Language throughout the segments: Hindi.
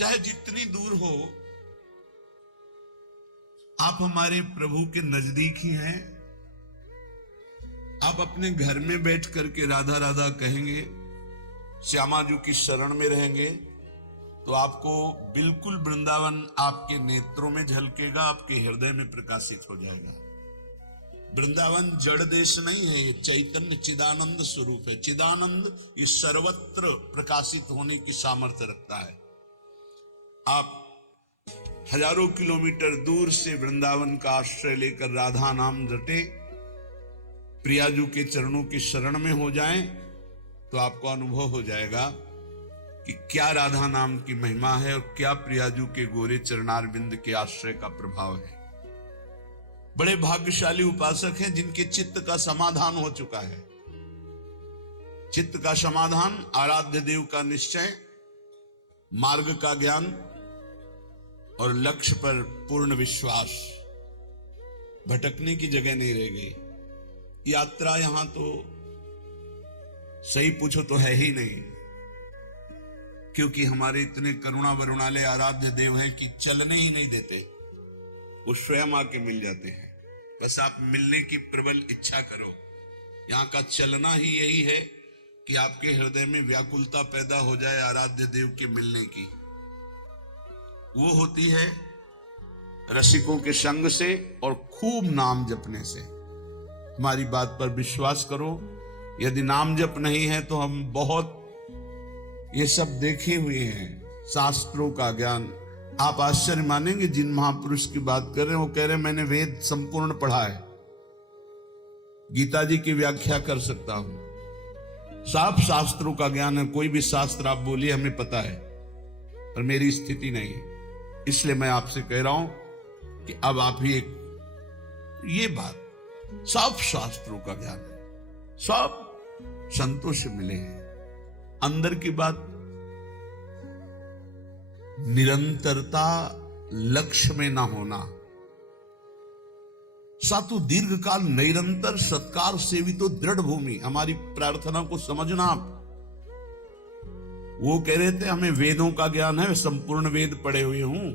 चाहे जितनी दूर हो, आप हमारे प्रभु के नजदीक ही हैं। आप अपने घर में बैठ करके राधा राधा कहेंगे, श्यामा जी की शरण में रहेंगे, तो आपको बिल्कुल वृंदावन आपके नेत्रों में झलकेगा, आपके हृदय में प्रकाशित हो जाएगा। वृंदावन जड़ देश नहीं है, ये चैतन्य चिदानंद स्वरूप है। चिदानंद ये सर्वत्र प्रकाशित होने की सामर्थ्य रखता है। आप हजारों किलोमीटर दूर से वृंदावन का आश्रय लेकर राधा नाम रटे, प्रियाजू के चरणों की शरण में हो जाएं, तो आपको अनुभव हो जाएगा कि क्या राधा नाम की महिमा है और क्या प्रियाजू के गोरे चरणारविंद के आश्रय का प्रभाव है। बड़े भाग्यशाली उपासक हैं जिनके चित्त का समाधान हो चुका है। चित्त का समाधान, आराध्य देव का निश्चय, मार्ग का ज्ञान और लक्ष्य पर पूर्ण विश्वास। भटकने की जगह नहीं रह गई। यात्रा यहां तो सही पूछो तो है ही नहीं, क्योंकि हमारे इतने करुणा वरुणालय आराध्य देव हैं कि चलने ही नहीं देते, वो स्वयं आके मिल जाते हैं। बस आप मिलने की प्रबल इच्छा करो। यहाँ का चलना ही यही है कि आपके हृदय में व्याकुलता पैदा हो जाए आराध्य देव के मिलने की। वो होती है रसिकों के संग से और खूब नाम जपने से। हमारी बात पर विश्वास करो, यदि नाम जप नहीं है तो हम बहुत ये सब देखे हुए हैं, शास्त्रों का ज्ञान। आप आश्चर्य मानेंगे, जिन महापुरुष की बात कर रहे हैं वो कह रहे हैं मैंने वेद संपूर्ण पढ़ा है, गीता जी की व्याख्या कर सकता हूं, साफ शास्त्रों का ज्ञान है। कोई भी शास्त्र आप बोलिए हमें पता है, पर मेरी स्थिति नहीं है। इसलिए मैं आपसे कह रहा हूं कि अब आप ही एक ये बात, साफ शास्त्रों का ज्ञान है, सब संतों से मिले हैं। अंदर की बात, निरंतरता लक्ष्य में ना होना, सातु दीर्घ काल निरंतर सत्कार सेवितो दृढ़ भूमि। हमारी प्रार्थना को समझना आप। वो कह रहे थे हमें वेदों का ज्ञान है, संपूर्ण वेद पढ़े हुए हूं।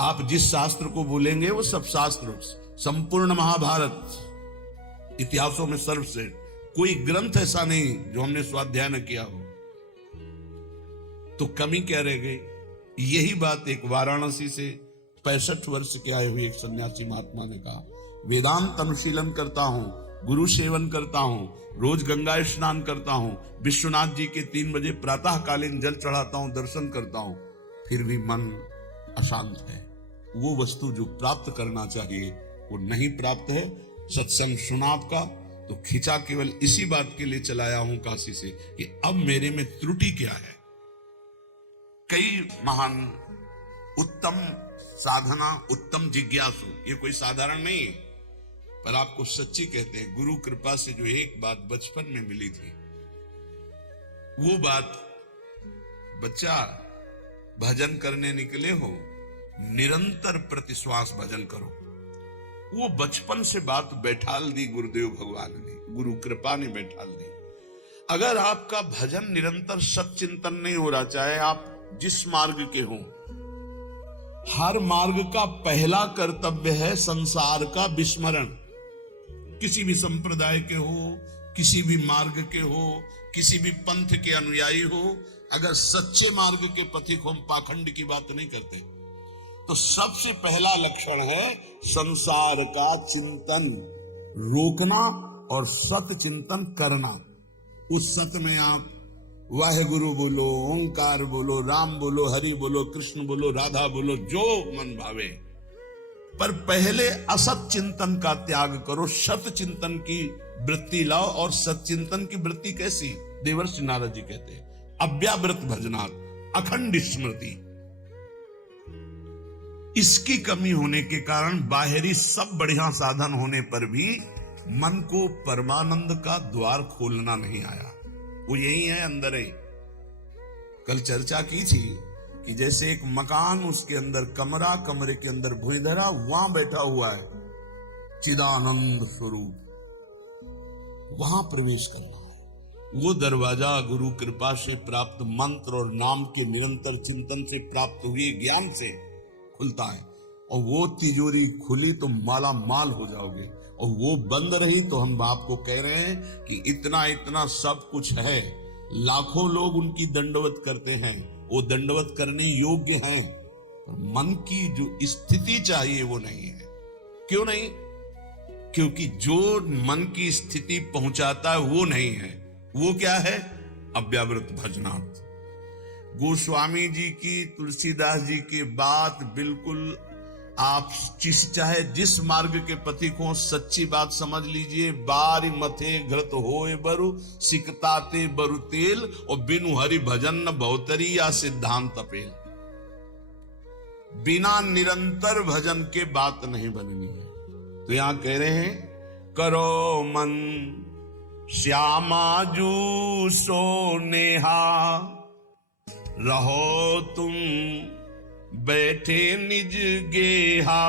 आप जिस शास्त्र को बोलेंगे वो सब शास्त्र, संपूर्ण महाभारत, इतिहासों में सर्वश्रेष्ठ, कोई ग्रंथ ऐसा नहीं जो हमने स्वाध्याय न किया हो। तो कमी क्या रह गई? यही बात एक वाराणसी से 65 वर्ष के आए हुए एक सन्यासी महात्मा ने कहा, वेदांत अनुशीलन करता हूं, गुरु सेवन करता हूं, रोज गंगा स्नान करता हूं, विश्वनाथ जी के 3 बजे प्रातःकालीन जल चढ़ाता हूं, दर्शन करता हूं, फिर भी मन अशांत है। वो वस्तु जो प्राप्त करना चाहिए वो नहीं प्राप्त है। सत्संग सुना आपका तो खिंचा केवल इसी बात के लिए चलाया हूं काशी से कि अब मेरे में त्रुटि क्या है। कई महान उत्तम साधना, उत्तम जिज्ञासु, ये कोई साधारण नहीं, पर आपको सच्ची कहते हैं, गुरु कृपा से जो एक बात बचपन में मिली थी, वो बात, बच्चा भजन करने निकले हो, निरंतर प्रतिश्वास भजन करो। वो बचपन से बात बैठाल दी गुरुदेव भगवान ने, गुरु कृपा ने बैठाल दी। अगर आपका भजन निरंतर सच्चिंतन नहीं हो रहा, चाहे आप जिस मार्ग के हो, हर मार्ग का पहला कर्तव्य है संसार का विस्मरण। किसी भी संप्रदाय के हो, किसी भी मार्ग के हो, किसी भी पंथ के अनुयायी हो, अगर सच्चे मार्ग के पथिक हो, हम पाखंड की बात नहीं करते, तो सबसे पहला लक्षण है संसार का चिंतन रोकना और सत चिंतन करना। उस सत में आप वाहेगुरु बोलो, ओंकार बोलो, राम बोलो, हरि बोलो, कृष्ण बोलो, राधा बोलो, जो मन भावे, पर पहले असत चिंतन का त्याग करो, सत चिंतन की वृत्ति लाओ। और सत चिंतन की वृत्ति कैसी? देवर्षि नारद जी कहते हैं, अव्यावृत भजनात्, अखंड स्मृति। इसकी कमी होने के कारण बाहरी सब बढ़िया साधन होने पर भी मन को परमानंद का द्वार खोलना नहीं आया। वो यही है, अंदर है। कल चर्चा की थी कि जैसे एक मकान, उसके अंदर कमरा, कमरे के अंदर भुइंधरा, वहां बैठा हुआ है चिदानंद स्वरूप, वहां प्रवेश करना है। वो दरवाजा गुरु कृपा से प्राप्त मंत्र और नाम के निरंतर चिंतन से प्राप्त हुए ज्ञान से खुलता है। और वो तिजोरी खुली तो माला माल हो जाओगे, और वो बंद रही तो हम आपको कह रहे हैं कि इतना इतना सब कुछ है। लाखों लोग उनकी दंडवत करते हैं, वो दंडवत करने योग्य हैं, पर मन की जो स्थिति चाहिए वो नहीं है। क्यों नहीं? क्योंकि जो मन की स्थिति पहुंचाता है वो नहीं है। वो क्या है? अव्यावृत भजनार्थ। गोस्वामी जी की, तुलसीदास जी की बात बिल्कुल आप चाहे जिस मार्ग के पथिक हो, सच्ची बात समझ लीजिए। बारी मथे घृत होए बरु, सिकताते बरु तेल, और बिनु हरि भजन न बहुतरी या सिद्धांत अपेल। बिना निरंतर भजन के बात नहीं बननी है। तो यहां कह रहे हैं, करो मन श्यामा जू सो नेहा, रहो तुम बैठे निज गेहा,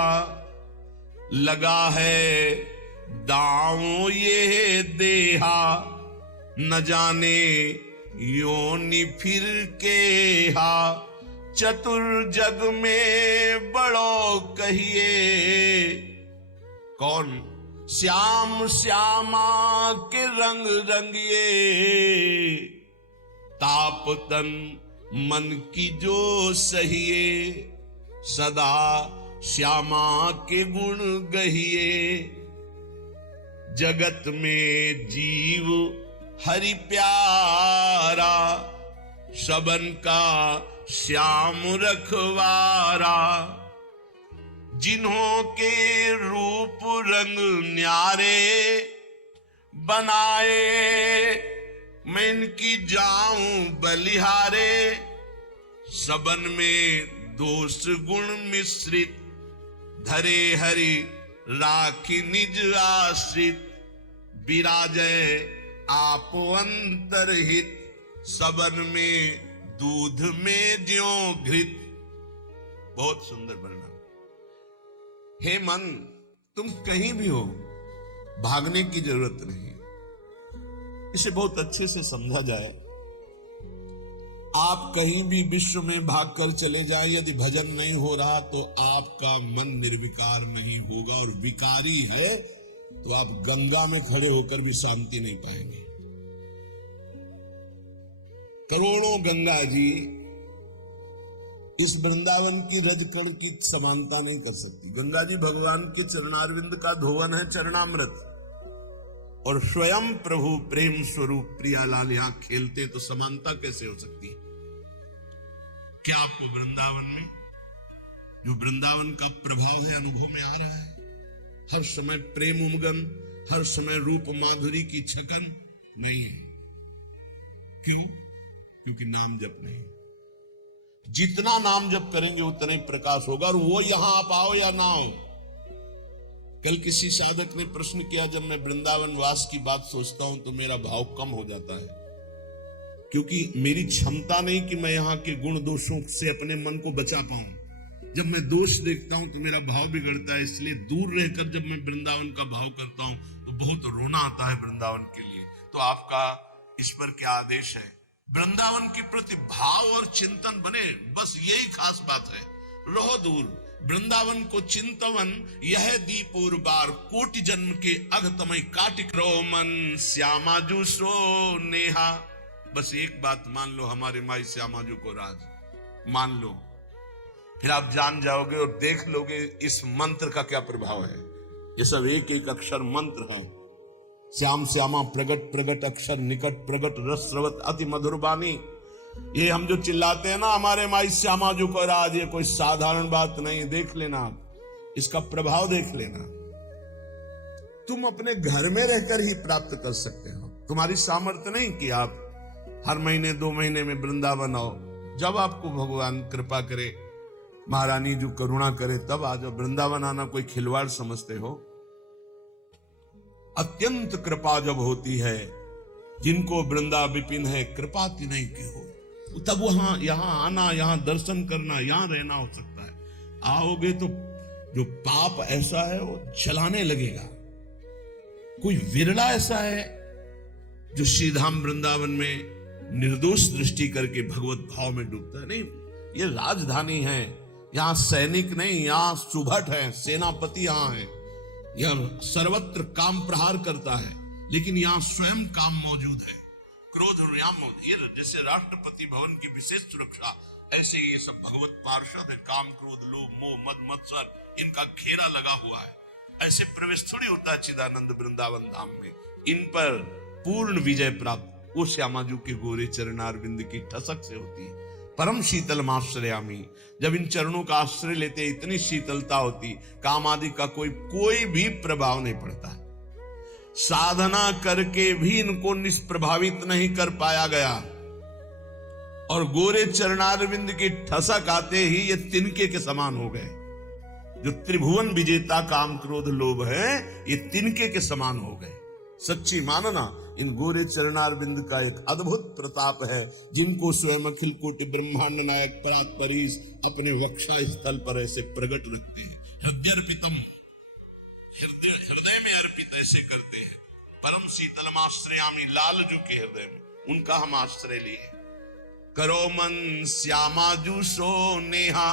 लगा है दांव ये देहा, न जाने योनि फिर के हा, चतुर जग में बड़ो कहिए। कौन? श्याम श्यामा के रंग रंगिए, ताप तन मन की जो सहिए, सदा श्यामा के गुण गहिए। जगत में जीव हरि प्यारा, सबन का श्याम रखवारा। जिन्हों के रूप रंग न्यारे, बनाए मैं इनकी जाऊं बलिहारे। सबन में दोष गुण मिश्रित, धरे हरि राखी निज आश्रित। विराजय आप अंतरहित, सबन में दूध में ज्यों घृत। बहुत सुंदर वर्णन। हे मन, तुम कहीं भी हो, भागने की जरूरत नहीं। इसे बहुत अच्छे से समझा जाए। आप कहीं भी विश्व में भागकर चले जाएं, यदि भजन नहीं हो रहा तो आपका मन निर्विकार नहीं होगा, और विकारी है तो आप गंगा में खड़े होकर भी शांति नहीं पाएंगे। करोड़ों गंगा जी इस वृंदावन की रजकण की समानता नहीं कर सकती। गंगा जी भगवान के चरणारविंद का धोवन है, चरणामृत, और स्वयं प्रभु प्रेम स्वरूप प्रियालाल यहां खेलते, तो समानता कैसे हो सकती है? क्या आपको वृंदावन में जो वृंदावन का प्रभाव है अनुभव में आ रहा है? हर समय प्रेम उमगन, हर समय रूप माधुरी की छकन नहीं है। क्यों? क्योंकि नाम जप नहीं। जितना नाम जप करेंगे उतना ही प्रकाश होगा, और वो यहां आप आओ या ना आओ। कल किसी साधक ने प्रश्न किया, जब मैं वृंदावन वास की बात सोचता हूं तो मेरा भाव कम हो जाता है, क्योंकि मेरी क्षमता नहीं कि मैं यहाँ के गुण दोषों से अपने मन को बचा पाऊं। जब मैं दोष देखता हूं तो मेरा भाव बिगड़ता है। इसलिए दूर रहकर जब मैं वृंदावन का भाव करता हूं तो बहुत रोना आता है वृंदावन के लिए। तो आपका इस पर क्या आदेश है? वृंदावन के प्रति भाव और चिंतन बने, बस यही खास बात है। रहो दूर, वृंदावन को चिंतवन यह दीपूर बार, कोटि जन्म के अघतमय काटिक रो मन श्यामा जू सो नेहा। बस एक बात मान लो, हमारे माई श्यामाजू को राज मान लो, फिर आप जान जाओगे और देख लोगे इस मंत्र का क्या प्रभाव है। ये सब एक एक अक्षर मंत्र है। श्याम श्यामा प्रगट प्रगट अक्षर निकट प्रगट रस स्रवत अति मधुर बानी। ये हम जो चिल्लाते हैं ना, हमारे माई श्यामाजू को राज, ये कोई साधारण बात नहीं। देख लेना आप, इसका प्रभाव देख लेना। तुम अपने घर में रहकर ही प्राप्त कर सकते हो। तुम्हारी सामर्थ्य नहीं कि आप हर महीने 2 महीने में वृंदावन आओ। जब आपको भगवान कृपा करे, महारानी जो करुणा करे, तब आ जाओ। वृंदावन आना कोई खिलवाड़ समझते हो? अत्यंत कृपा जब होती है, जिनको वृंदा विपिन है कृपा नहीं की हो, तब वहां यहां आना, यहां दर्शन करना, यहां रहना हो सकता है। आओगे तो जो पाप ऐसा है वो जलाने लगेगा। कोई विरला ऐसा है जो श्रीधाम वृंदावन में निर्दोष दृष्टि करके भगवत भाव में डूबता है। नहीं, ये राजधानी है, यहां सैनिक नहीं, यहां सुभट है, सेनापति यहां है, यह सर्वत्र काम प्रहार करता है, लेकिन यहां स्वयं काम मौजूद है, क्रोध और यहाँ मौजूद। ये जैसे राष्ट्रपति भवन की विशेष सुरक्षा, ऐसे ये सब भगवत पार्षद है, काम क्रोध लोभ मोह मद मत्सर, इनका घेरा लगा हुआ है। ऐसे प्रवेश थोड़ी होता है चिदानंद वृंदावन धाम में। इन पर पूर्ण विजय प्राप्त वो श्यामाजू के गोरे चरणारविंद की ठसक से होती है। परम शीतल आश्रयामी, जब इन चरणों का आश्रय लेते इतनी शीतलता होती, काम आदि का कोई भी प्रभाव नहीं पड़ता है। साधना करके भी इनको निष्प्रभावित नहीं कर पाया गया, और गोरे चरणारविंद की ठसक आते ही ये तिनके के समान हो गए। जो त्रिभुवन विजेता काम क्रोध लोभ है, ये तिनके के समान हो गए। सच्ची मानना, इन गोरे चरणारविंद का एक अद्भुत प्रताप है, जिनको स्वयं अखिल कोटि ब्रह्मांड नायक परात्परीश अपने वक्षा स्थल पर ऐसे प्रकट रखते हैं। हृदयर्पितम, हृदय में अर्पित ऐसे करते हैं। परम शीतलम आश्रयामी, लाल जो के हृदय में, उनका हम आश्रय लिए। करो मन श्यामाजू सो नेहा।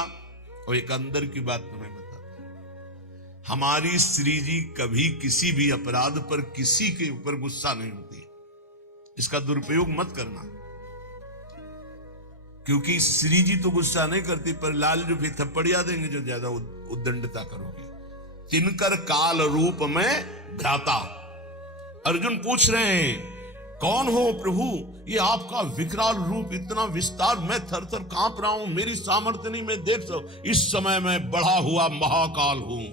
और एक अंदर की बात तुम्हें बताता, हमारी श्री जी कभी किसी भी अपराध पर किसी के ऊपर गुस्सा नहीं होती। इसका दुरुपयोग मत करना, क्योंकि श्री जी तो गुस्सा नहीं करती, पर लाल जो भी थप्पड़िया देंगे जो ज्यादा उद्दंडता करोगे। तिनकर काल रूप में भ्राता। अर्जुन पूछ रहे हैं, कौन हो प्रभु? ये आपका विकराल रूप, इतना विस्तार, मैं थर थर कांप रहा हूं, मेरी सामर्थ्य नहीं, मैं देख सकूं। इस समय मैं बढ़ा हुआ महाकाल हूं।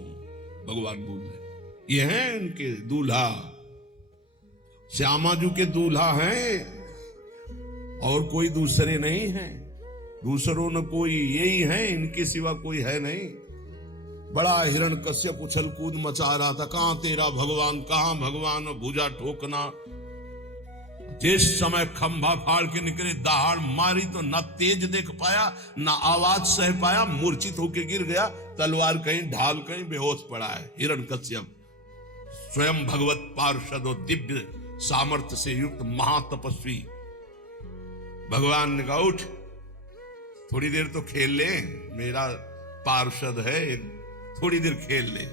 भगवान बोल रहे, ये हैं इनके दूल्हा, श्यामाजू के दूल्हा हैं, और कोई दूसरे नहीं हैं। दूसरों न कोई, यही हैं, इनके सिवा कोई है नहीं। बड़ा हिरण्यकश्यप उछल कूद मचा रहा था, कहां तेरा भगवान, कहां भगवान, भुजा ठोकना। जिस समय खंभा फाड़ के निकले, दहाड़ मारी तो ना तेज देख पाया, ना आवाज सह पाया, मूर्छित होके गिर गया। तलवार कहीं, ढाल कहीं, बेहोश पड़ा है हिरण्यकश्यप। स्वयं भगवत पार्षद और दिव्य सामर्थ्य से युक्त महातपस्वी भगवान ने कहा, उठ, थोड़ी देर तो खेल ले, मेरा पार्षद है, थोड़ी देर खेल ले।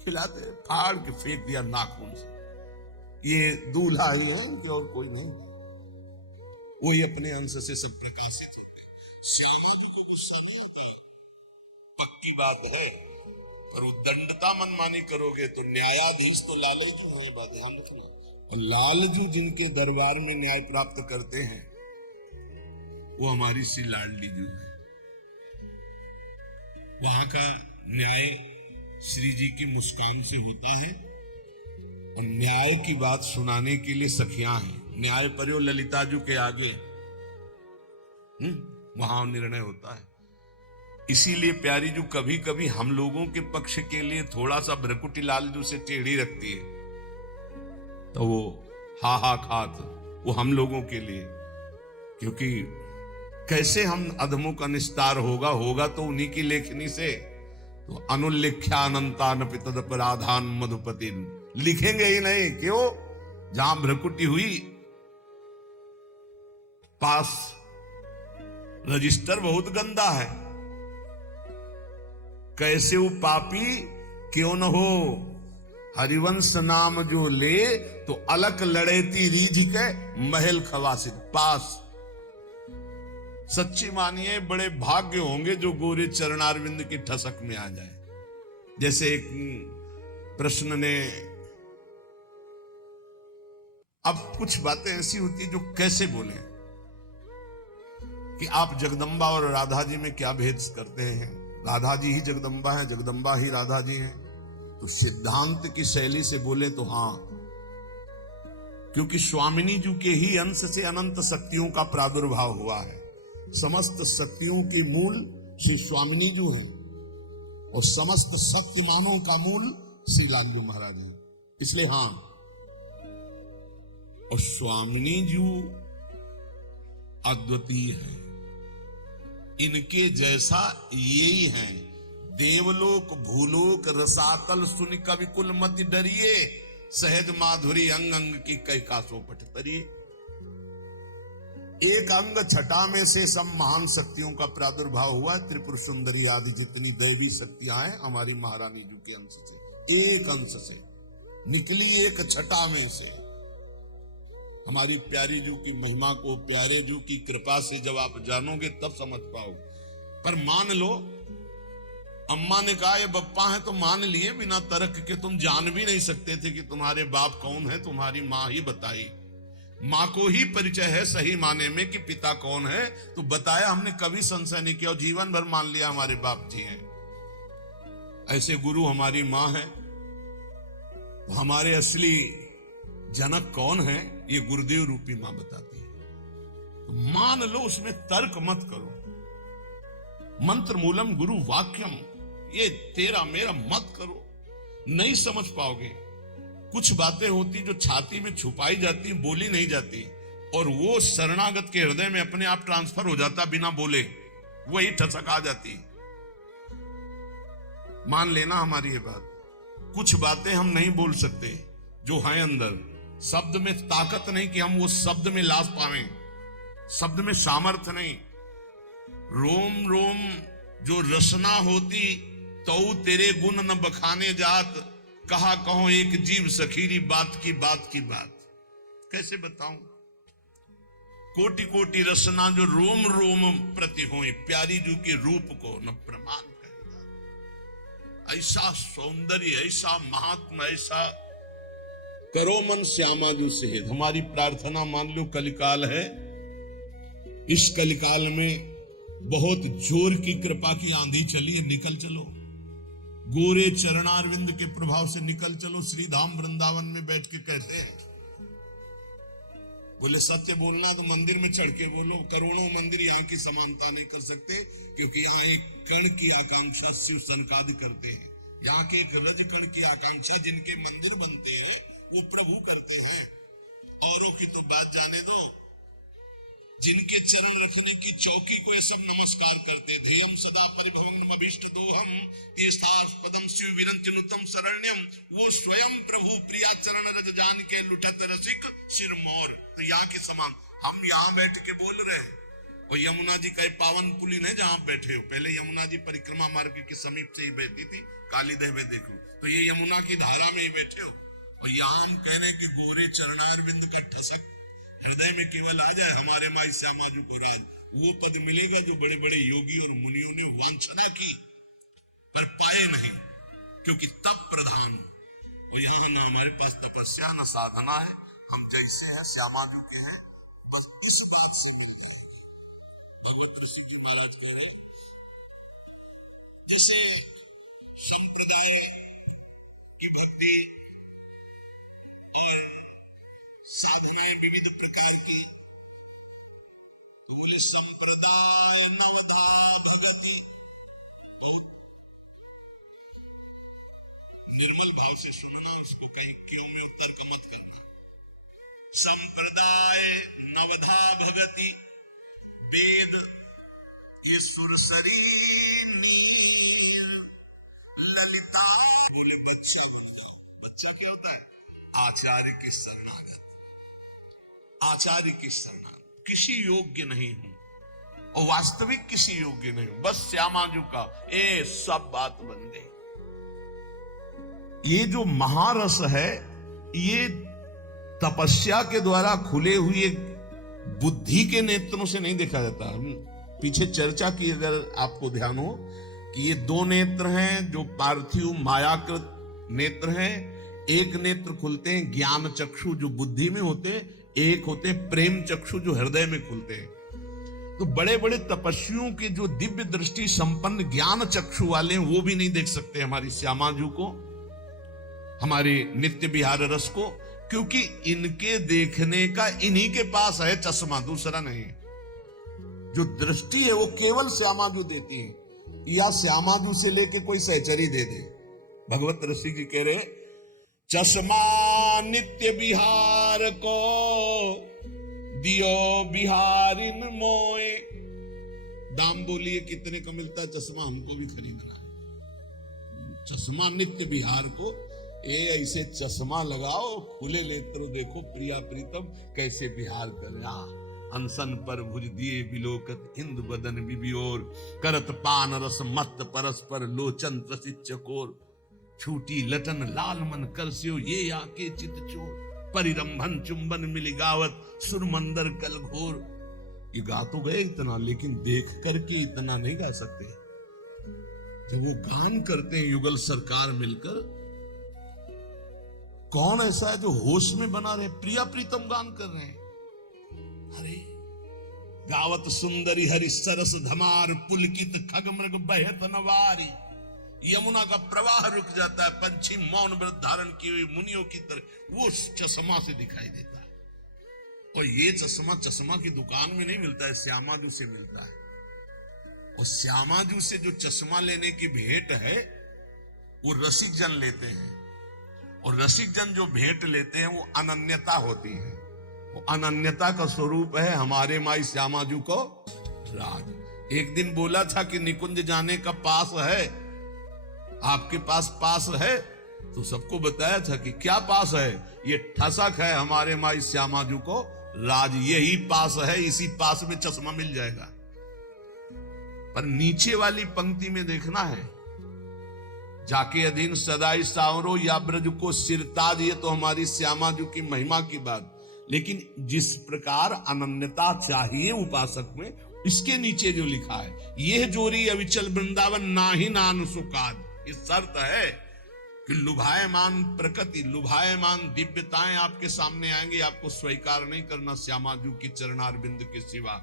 खिलाते, फाड़ के फेंक दिया नाखून से। ये दूल्हा ही है, और कोई नहीं, वही अपने अंश से सब प्रकाशित होते। श्यामाजू को गुस्सा नहीं आता, पक्की बात है, पर उद्दंडता मनमानी करोगे तो न्यायाधीश तो लालजू है, बात ध्यान रखना। लालजू जिनके दरबार में न्याय प्राप्त करते हैं, वो हमारी सी लाडली जू है। वहां का न्याय श्री जी की मुस्कान से होता है, और न्याय की बात सुनाने के लिए सखियां हैं। न्याय पर्यो ललिताजू के आगे वहां निर्णय होता है। इसीलिए प्यारी जू कभी कभी हम लोगों के पक्ष के लिए थोड़ा सा भ्रकुटी लालजू से टेढ़ी रखती है, तो वो हा खात, वो हम लोगों के लिए, क्योंकि कैसे हम अधमों का निस्तार होगा तो उन्हीं की लेखनी से। तो अनुल्लेख्यानंतान पितदपराधान मधुपति, लिखेंगे ही नहीं, क्यों? जहां भ्रकुटी हुई, पास रजिस्टर बहुत गंदा है। कैसे वो पापी क्यों न हो, हरिवंश नाम जो ले, तो अलक लड़ेती रीझ के महल खवासित पास। सच्ची मानिए, बड़े भाग्य होंगे जो गोरे चरणारविंद की ठसक में आ जाए। जैसे एक प्रश्न ने, अब कुछ बातें ऐसी होती है जो कैसे बोले कि आप जगदम्बा और राधा जी में क्या भेद करते हैं? राधा जी ही जगदम्बा है, जगदम्बा ही राधा जी है। तो सिद्धांत की शैली से बोले तो हां, क्योंकि स्वामिनी जी के ही अंश से अनंत शक्तियों का प्रादुर्भाव हुआ है। समस्त शक्तियों के मूल श्री स्वामिनी जी हैं, और समस्त शक्तिमानों का मूल श्री लालजू महाराज हैं। इसलिए हां, और स्वामिनी जी अद्वितीय है, इनके जैसा यही है। देवलोक भूलोक रसातल सुन कवि कुल मत डरिए, सहज माधुरी अंग अंग की कई कासों पट तरिए। एक अंग छटा में से सब महान शक्तियों का प्रादुर्भाव हुआ। त्रिपुर सुंदरी आदि जितनी दैवी शक्तियां हैं हमारी महारानी जी के अंश से, एक अंश से निकली, एक छटा में से। हमारी प्यारी जू की महिमा को, प्यारे जू की कृपा से जब आप जानोगे तब समझ पाओ। पर मान लो अम्मा ने कहा ये बप्पा है तो मान लिए, बिना तर्क के तुम जान भी नहीं सकते थे कि तुम्हारे बाप कौन है, तुम्हारी माँ ही बताई। माँ को ही परिचय है सही माने में कि पिता कौन है, तो बताया, हमने कभी संशय नहीं किया और जीवन भर मान लिया हमारे बाप जी हैं। ऐसे गुरु हमारी माँ है। हमारे असली जनक कौन है ये गुरुदेव रूपी माँ बताती है। तो मान लो, उसमें तर्क मत करो। मंत्र मूलम गुरु वाक्यम, ये तेरा मेरा मत करो, नहीं समझ पाओगे। कुछ बातें होती जो छाती में छुपाई जाती, बोली नहीं जाती, और वो शरणागत के हृदय में अपने आप ट्रांसफर हो जाता बिना बोले, वही ठसक आ जाती। मान लेना हमारी ये बात। कुछ बातें हम नहीं बोल सकते जो हैं अंदर, शब्द में ताकत नहीं कि हम वो शब्द में लाश पावें, शब्द में सामर्थ्य नहीं। रोम रोम जो रसना होती तो तेरे गुण न बखाने जात, कहा कहो एक जीव सखीरी बात की बात की बात। कैसे बताऊं? कोटि कोटि रसना जो रोम रोम प्रति होई, प्यारी जू के रूप को न प्रमाण करेगा। ऐसा सौंदर्य, ऐसा महात्मा, ऐसा करो मन श्यामा जू सेहद। हमारी प्रार्थना मान लो कलिकाल है, इस कलिकाल में बहुत जोर की कृपा की आंधी चली है, निकल चलो। गोरे चरणारविंद के प्रभाव से निकल चलो। श्री धाम वृंदावन में बैठ के कहते हैं, बोले सत्य बोलना तो मंदिर में चढ़ के बोलो। करोड़ों मंदिर यहाँ की समानता नहीं कर सकते, क्योंकि यहाँ एक कण की आकांक्षा शिव सनकादि करते हैं। यहाँ के एक रज कण की आकांक्षा जिनके मंदिर बनते हैं वो प्रभु करते हैं। औरों की तो बात जाने दो, जिनके चरण रखने की चौकी को ये सब नमस्कार करते थे। हम सदा परिभवम अभीष्ट दोहम तीर्थास्पदम शिव विरंचनुतम शरण्यम, वो स्वयं प्रभु प्रिया चरण रज जान के लुठत रसिक सिर मोर। तो यहाँ के समान हम यहाँ बैठ के बोल रहे हैं, और यमुना जी का पावन पुलिन है जहाँ बैठे हो। पहले यमुना जी परिक्रमा मार्ग के समीप से ही बहती थी, कालीदेह में देखो तो ये यमुना की धारा में ही बैठे हो। और यहाँ हम कह रहे कि गोरे चरणारविंद का ठसक हृदय में केवल आ जाए, हमारे माई श्यामा जी को राज, वो पद मिलेगा जो बड़े बड़े योगी और मुनियों ने वांछना की पर पाए नहीं, क्योंकि तप प्रधान हो। और यहाँ न हमारे पास तपस्या न साधना है, हम जैसे हैं श्यामा जी के हैं, बस उस बात से मिल जाएगी। भगवत ऋषि जी महाराज कह रहे हैं, जैसे संप्रदाय की भक्ति और साधनाएं विविध प्रकार की, तो बोले संप्रदाय नवधा भगति। बहुत निर्मल भाव से सुनना, उसको कहीं क्यों में तर्क मत करना। संप्रदाय नवधा भगति, वेद ये सुरसरी नीर ललिता। बोले बच्चा बन जाओ। बच्चा क्या होता है? आचार्य की शरणागत, आचार्य की शरण। किसी योग्य नहीं हूं, और वास्तविक किसी योग्य नहीं हूं, बस श्यामाजू का ये सब बात बन गई। ये जो महारस है, ये तपस्या के द्वारा खुले हुए बुद्धि के नेत्रों से नहीं देखा जाता। पीछे चर्चा की, अगर आपको ध्यान हो, कि ये दो नेत्र हैं जो पार्थिव मायाकृत नेत्र हैं। एक नेत्र खुलते हैं ज्ञान चक्षु जो बुद्धि में होते हैं, एक होते प्रेम चक्षु जो हृदय में खुलते हैं। तो बड़े बड़े तपस्वियों के जो दिव्य दृष्टि संपन्न ज्ञान चक्षु वाले हैं, वो भी नहीं देख सकते हमारी श्यामाजू को, हमारे नित्य विहार रस को, क्योंकि इनके देखने का इन्हीं के पास है चश्मा, दूसरा नहीं। जो दृष्टि है वो केवल श्यामाजू देती है, या श्यामाजू से लेके कोई सहचरी दे दे। भगवत ऋषि जी कह रहे, चश्मा नित्य बिहार को दियो बिहारिन मोए। दाम बोलिए कितने का मिलता है चश्मा? हमको भी खरीदना है। चश्मा नित्य बिहार को ये ऐसे चश्मा लगाओ, खुले नेत्र देखो प्रिया प्रीतम कैसे बिहार कर रहा। अनसन पर भुज दिए बिलोकत हिंद बदन बिबियोर, करत पान रस मत परस्पर लोचन त्रसित चकोर, छूटी लटन लाल मन करस्यो ये आके चित चोर, परिरंभन चुंबन मिली गावत सुरमंदर कल घोर। ये गा तो गए इतना, लेकिन देख करके इतना नहीं गा सकते। जब वो गान करते हैं युगल सरकार मिलकर, कौन ऐसा है जो होश में बना रहे? प्रिया प्रीतम गान कर रहे हैं। अरे गावत सुंदरी हरि सरस धमार, पुलकित खगमृग बहत नवारी। यमुना का प्रवाह रुक जाता है, पंछी मौन व्रत धारण किए हुए मुनियों की तरह वो चश्मा से दिखाई देता है। और ये चश्मा की दुकान में नहीं मिलता है, श्यामाजू से मिलता है। और श्यामाजू से जो चश्मा लेने की भेंट है वो रसिक जन लेते हैं, और रसिक जन जो भेंट लेते हैं वो अनन्यता होती है। वो अनन्यता का स्वरूप है हमारे माई श्यामाजू को राज। एक दिन बोला था कि निकुंज जाने का पास है, आपके पास पास है? तो सबको बताया था कि क्या पास है? ये ठसक है हमारे माई श्यामाजू को राज, यही पास है, इसी पास में चश्मा मिल जाएगा। पर नीचे वाली पंक्ति में देखना है, जाके अधीन सदाई सावरो या ब्रज को सिरताज, ये तो हमारी श्यामाजू की महिमा की बात। लेकिन जिस प्रकार अनन्यता चाहिए उपासक में, इसके नीचे जो लिखा है, यह जोरी अविचल वृंदावन नाही नान सुकाद, इस शर्त है कि लुभायमान प्रकृति, लुभायमान दिव्यताएं आपके सामने आएंगे, आपको स्वीकार नहीं करना श्यामाजू की चरणारविंद के सिवा,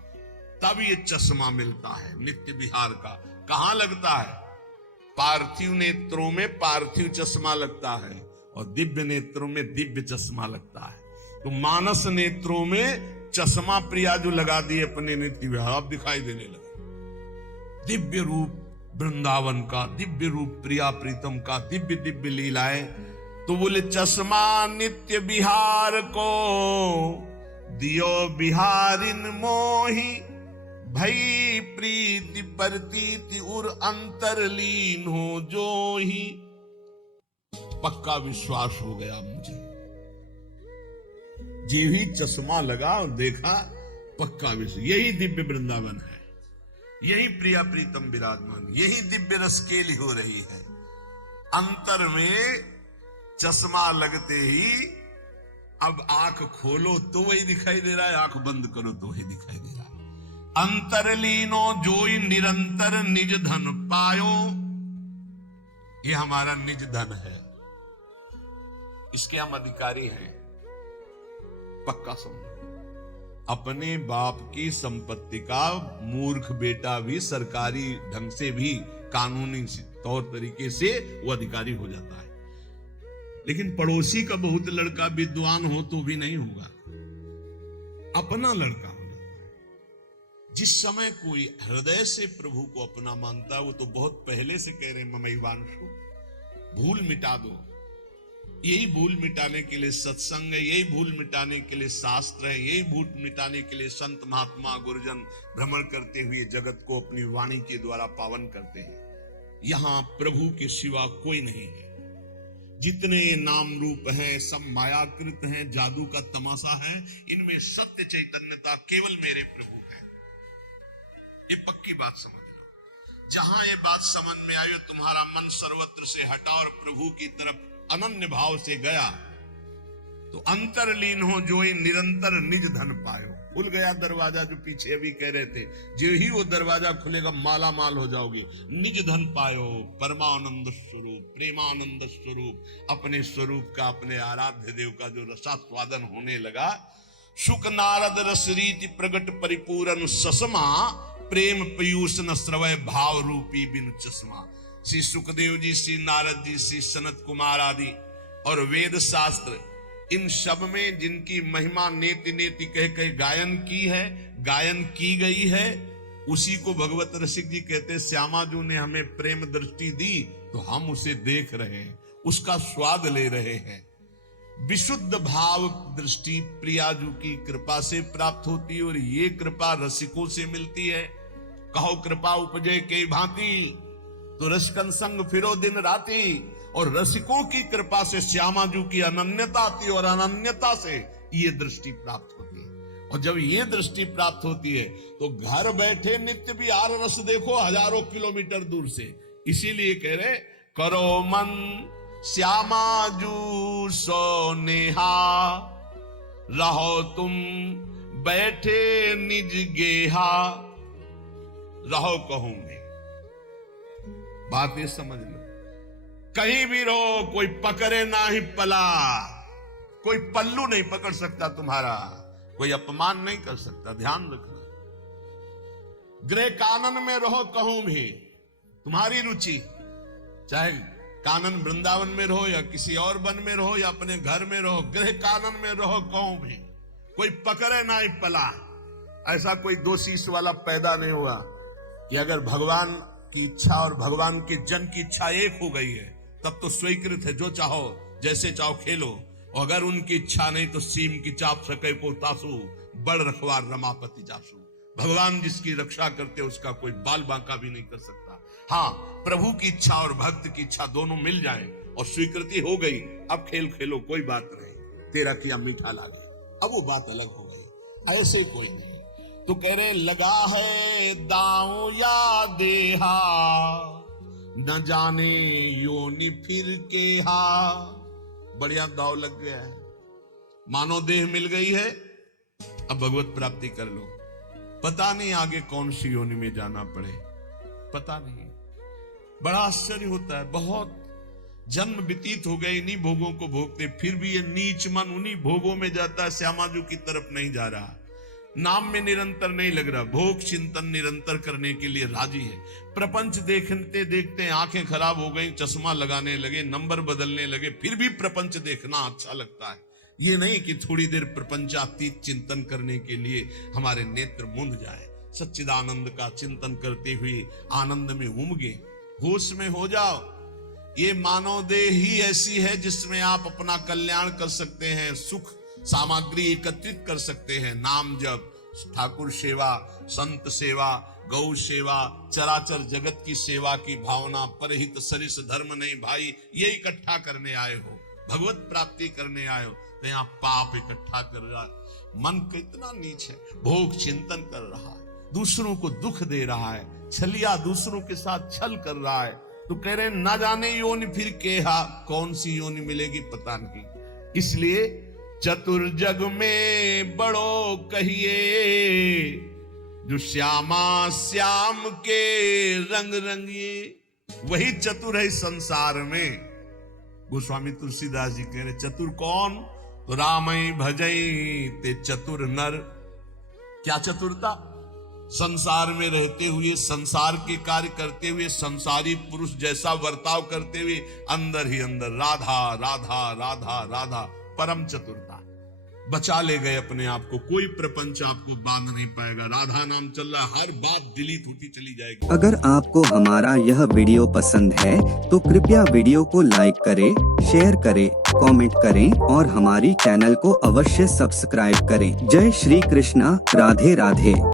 तब ये चश्मा मिलता है नित्य विहार का। कहां लगता है? पार्थिव नेत्रों में पार्थिव चश्मा लगता है, और दिव्य नेत्रों में दिव्य चश्मा लगता है। तो मानस नेत्रों में चश्मा प्रिया जो लगा दिए अपने नित्य विहार, अब दिखाई देने लगा। दिव्य रूप वृंदावन का, दिव्य रूप प्रिया प्रीतम का, दिव्य दिव्य लीलाएं। तो बोले चश्मा नित्य बिहार को दियो बिहारिन मोही, भई प्रीति प्रतीति उर अंतरलीन हो जो ही। पक्का विश्वास हो गया मुझे, जी ही चश्मा लगा और देखा, पक्का विश्वास, यही दिव्य वृंदावन है, यही प्रिया प्रीतम विराजमान, यही दिव्य रसकेली हो रही है। अंतर में चश्मा लगते ही अब आंख खोलो तो वही दिखाई दे रहा है, आंख बंद करो तो वही दिखाई दे रहा है। अंतरलीनो जोई निरंतर निज धन पायो, ये हमारा निज धन है, इसके हम अधिकारी हैं। पक्का समझो, अपने बाप की संपत्ति का मूर्ख बेटा भी सरकारी ढंग से भी कानूनी तौर तरीके से वो अधिकारी हो जाता है, लेकिन पड़ोसी का बहुत लड़का विद्वान हो तो भी नहीं होगा, अपना लड़का हो जाता है। जिस समय कोई हृदय से प्रभु को अपना मानता है, वो तो बहुत पहले से कह रहे हैं ममैवांशु, भूल मिटा दो। यही भूल मिटाने के लिए सत्संग है, यही भूल मिटाने के लिए शास्त्र है, यही भूल मिटाने के लिए संत महात्मा गुरुजन भ्रमण करते हुए जगत को अपनी वाणी के द्वारा पावन करते हैं। यहां प्रभु के सिवा कोई नहीं है। जितने नाम रूप हैं सब मायाकृत हैं, जादू का तमाशा है, इनमें सत्य चैतन्यता केवल मेरे प्रभु है। ये पक्की बात समझ लो। जहां ये बात समझ में आई, तुम्हारा मन सर्वत्र से हटा और प्रभु की तरफ अनन्य भाव से गया, तो अंतरलीन हो जो निरंतर निज धन पायो। खुल गया दरवाजा, जो पीछे अभी कह रहे थे, जो ही वो दरवाजा खुलेगा माला माल हो जाओगे। निज धन पायो, परमानंद स्वरूप, प्रेमानंद स्वरूप, अपने स्वरूप का, अपने आराध्य देव का जो रसास्वादन होने लगा। सुख नारद रस रीति प्रगट परिपूर्ण ससमा, प्रेम पयूष न श्रवय भाव रूपी बिन चश्मा। श्री सुखदेव जी, श्री नारद जी, श्री सनत कुमार आदि और वेद शास्त्र, इन सब में जिनकी महिमा नेति नेति कह कह गायन की है, गायन की गई है, उसी को भगवत रसिक जी कहते, श्यामाजू ने हमें प्रेम दृष्टि दी तो हम उसे देख रहे हैं, उसका स्वाद ले रहे हैं। विशुद्ध भाव दृष्टि प्रियाजू की कृपा से प्राप्त होती है, और ये कृपा रसिकों से मिलती है। कहो कृपा उपजे के भांति, तो रसकन संग फिरो दिन राती। और रसिकों की कृपा से श्यामाजू की अनन्यता आती है और अनन्यता से ये दृष्टि प्राप्त होती है। और जब ये दृष्टि प्राप्त होती है तो घर बैठे नित्य विहार रस देखो हजारों किलोमीटर दूर से। इसीलिए कह रहे करो मन श्यामाजू सो नेहा, रहो तुम बैठे निज गेहा, रहो कहूंगे। बात ये समझ लो, कहीं भी रहो कोई पकड़े ना ही पला, कोई पल्लू नहीं पकड़ सकता तुम्हारा, कोई अपमान नहीं कर सकता। ध्यान रखना, गृह कानन में रहो कहूं भी, तुम्हारी रुचि, चाहे कानन वृंदावन में रहो या किसी और वन में रहो या अपने घर में रहो, गृह कानन में रहो कहूं भी, कोई पकड़े ना ही पला। ऐसा कोई दो शीश वाला पैदा नहीं हुआ कि अगर भगवान की इच्छा और भगवान के जन की इच्छा एक हो गई है तब तो स्वीकृत है, जो चाहो जैसे चाहो खेलो। और अगर उनकी इच्छा नहीं तो सीम की चाप सके को तासु, बड़ रखवार रमापति जासु। भगवान जिसकी रक्षा करते उसका कोई बाल बांका भी नहीं कर सकता। हाँ, प्रभु की इच्छा और भक्त की इच्छा दोनों मिल जाए और स्वीकृति हो गई, अब खेल खेलो, कोई बात नहीं, तेरा किया मीठा लागे, अब वो बात अलग हो गई। ऐसे कोई नहीं। तो कह रहे लगा है दांव या देहा, न जाने योनि फिर के हा। बढ़िया दाव लग गया है, मानो देह मिल गई है, अब भगवत प्राप्ति कर लो। पता नहीं आगे कौन सी योनि में जाना पड़े, पता नहीं। बड़ा आश्चर्य होता है, बहुत जन्म व्यतीत हो गए इन्हीं भोगों को भोगते, फिर भी ये नीच मन उन्हीं भोगों में जाता है, श्यामाजू की तरफ नहीं जा रहा, नाम में निरंतर नहीं लग रहा, भोग चिंतन निरंतर करने के लिए राजी है। प्रपंच देखते देखते आंखें खराब हो गई, चश्मा लगाने लगे, नंबर बदलने लगे, फिर भी प्रपंच देखना अच्छा लगता है। ये नहीं कि थोड़ी देर प्रपंचातीत चिंतन करने के लिए हमारे नेत्र मूंद जाए। सच्चिदानंद का चिंतन करते हुए आनंद में उमगे, होश में हो जाओ। ये मानव देह ही ऐसी है जिसमें आप अपना कल्याण कर सकते हैं, सुख सामग्री एकत्रित कर सकते हैं। नाम जप, ठाकुर सेवा, संत सेवा, गौ सेवा, चराचर जगत की सेवा की भावना, परहित सरिस धर्म नहीं भाई, ये इकट्ठा करने आए हो, भगवत प्राप्ति करने आए हो, तो यहाँ पाप इकट्ठा कर रहा है। मन कितना नीच है, भोग चिंतन कर रहा है, दूसरों को दुख दे रहा है, छलिया दूसरों के साथ छल कर रहा है। तो कह रहे ना जाने योनि फिर केहा, कौन सी योनि मिलेगी पता नहीं। इसलिए चतुर जग में बड़ो कहिए, जो श्यामा श्याम के रंग रंगिए, वही चतुर है संसार में। गोस्वामी तुलसीदास जी कह रहे चतुर कौन, तो रामई भजई ते चतुर नर। क्या चतुरता, संसार में रहते हुए, संसार के कार्य करते हुए, संसारी पुरुष जैसा बर्ताव करते हुए, अंदर ही अंदर राधा राधा राधा राधा, परम चतुरता। बचा ले गए अपने आप को, कोई प्रपंच आपको बांध नहीं पाएगा। राधा नाम चल रहा, हर बात डिलीट होती चली जाएगी। अगर आपको हमारा यह वीडियो पसंद है तो कृपया वीडियो को लाइक करें, शेयर करें, कमेंट करें और हमारी चैनल को अवश्य सब्सक्राइब करें। जय श्री कृष्णा, राधे राधे।